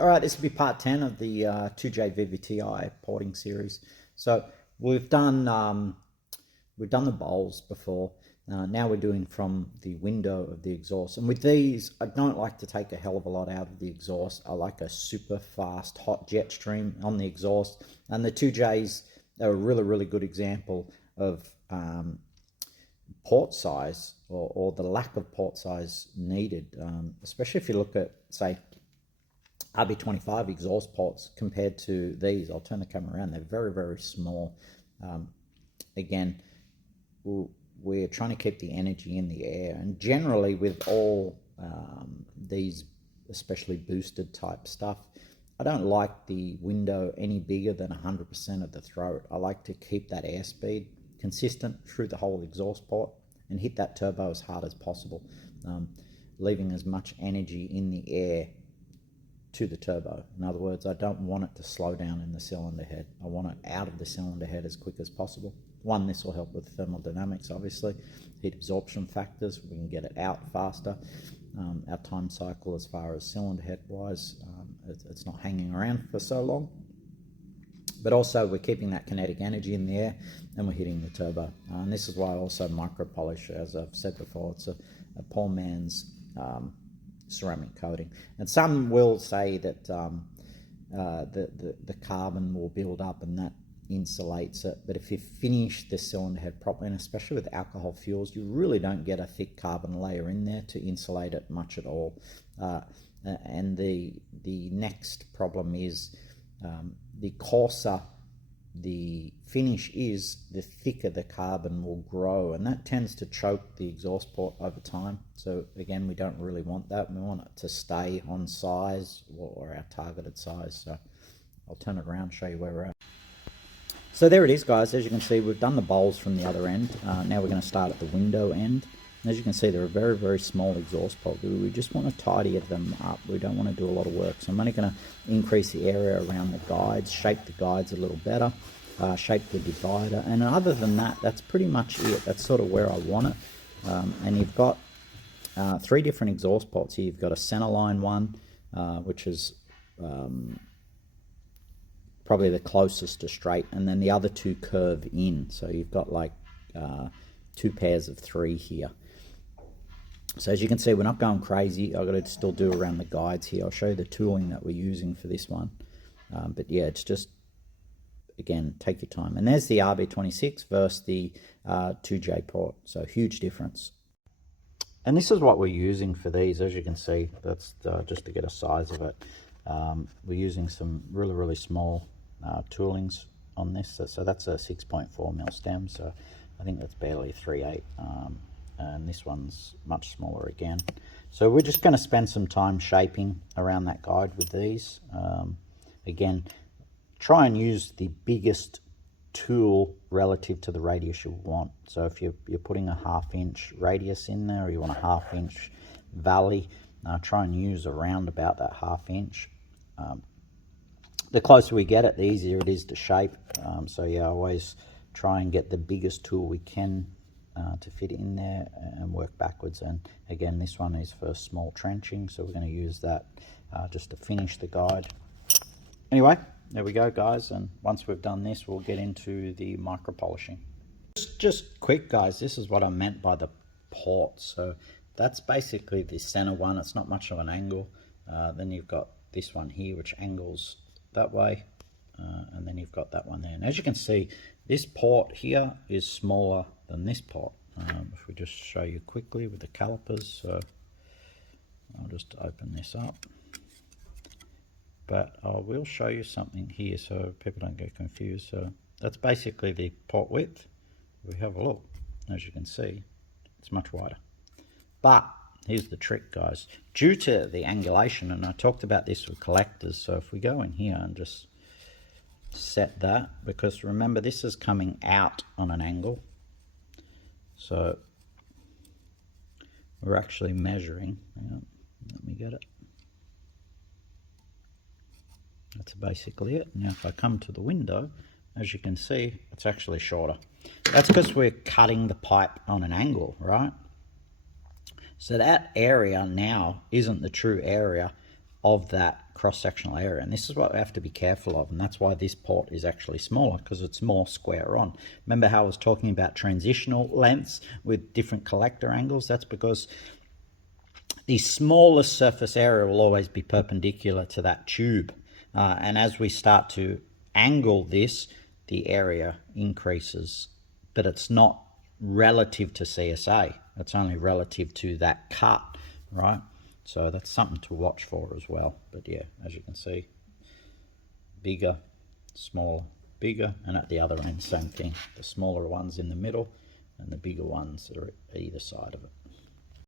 All right, this will be part 10 of the 2JZ-VVTi porting series. So we've done the bowls before. Now we're doing from the window of the exhaust. And with these, I don't like to take a hell of a lot out of the exhaust. I like a super fast hot jet stream on the exhaust. And the 2Js are a really good example of port size or the lack of port size needed, especially if you look at, say, RB25 exhaust ports compared to these. I'll turn the camera around. They're very small. Again, we're trying to keep the energy in the air, and generally with all these especially boosted type stuff, I don't like the window any bigger than 100% of the throat. I like to keep that airspeed consistent through the whole exhaust port and hit that turbo as hard as possible, leaving as much energy in the air to the turbo. In other words, I don't want it to slow down in the cylinder head. I want it out of the cylinder head as quick as possible. One, this will help with thermodynamics, obviously. Heat absorption factors, we can get it out faster. Our time cycle as far as cylinder head wise, it's not hanging around for so long. But also we're keeping that kinetic energy in the air and we're hitting the turbo. And this is why I also micro polish, as I've said before. It's a poor man's ceramic coating. And some will say that the carbon will build up and that insulates it, but if you finish the cylinder head properly, and especially with alcohol fuels, you really don't get a thick carbon layer in there to insulate it much at all. And the next problem is the coarser the finish is, the thicker the carbon will grow, and that tends to choke the exhaust port over time. So again, we don't really want that. We want it to stay on size or our targeted size. So I'll turn it around, show you where we're at. So there it is, guys. As you can see, we've done the bowls from the other end. Now we're going to start at the window end. As you can see, they're a very small exhaust port. We just want to tidy them up. We don't want to do a lot of work. So I'm only going to increase the area around the guides, shape the guides a little better, shape the divider. And other than that, that's pretty much it. That's sort of where I want it. And you've got 3 different exhaust ports here. You've got a centerline one, which is probably the closest to straight, and then the other 2 curve in. So you've got like 2 pairs of 3 here. So as you can see, we're not going crazy. I've got to still do around the guides here. I'll show you the tooling that we're using for this one. But yeah, it's just, again, take your time. And there's the RB26 versus the 2J port. So huge difference. And this is what we're using for these. As you can see, that's just to get a size of it. We're using some really small toolings on this. So that's a 6.4 mil stem. So I think that's barely 3/8. And this one's much smaller again. So we're just going to spend some time shaping around that guide with these. Again, try and use the biggest tool relative to the radius you want. So if you're putting a 1/2 inch radius in there, or you want a 1/2 inch valley, try and use around about that 1/2 inch. The closer we get it, the easier it is to shape. So yeah, always try and get the biggest tool we can to fit in there and work backwards. And again, this one is for small trenching, so we're going to use that just to finish the guide. Anyway, there we go, guys, and once we've done this, we'll get into the micro polishing. Just quick, guys, this is what I meant by the port. So that's basically the center one. It's not much of an angle. Then you've got this one here, which angles that way, and then you've got that one there. And as you can see, this port here is smaller than this port. If we just show you quickly with the calipers, so I'll just open this up. But I will show you something here so people don't get confused. So that's basically the port width. We have a look. As you can see, it's much wider. But here's the trick, guys. Due to the angulation, and I talked about this with collectors, so if we go in here and just set that, because remember, this is coming out on an angle. So we're actually measuring. Let me get it. That's basically it. Now if I come to the window, as you can see, it's actually shorter. That's because we're cutting the pipe on an angle, right? So that area now isn't the true area of that cross-sectional area. And this is what we have to be careful of, and that's why this port is actually smaller, because it's more square on. Remember how I was talking about transitional lengths with different collector angles? That's because the smallest surface area will always be perpendicular to that tube. And as we start to angle this, the area increases, but it's not relative to CSA. It's only relative to that cut, right? So that's something to watch for as well. But yeah, as you can see, bigger, smaller, bigger, and at the other end, same thing. The smaller ones in the middle and the bigger ones are at either side of it.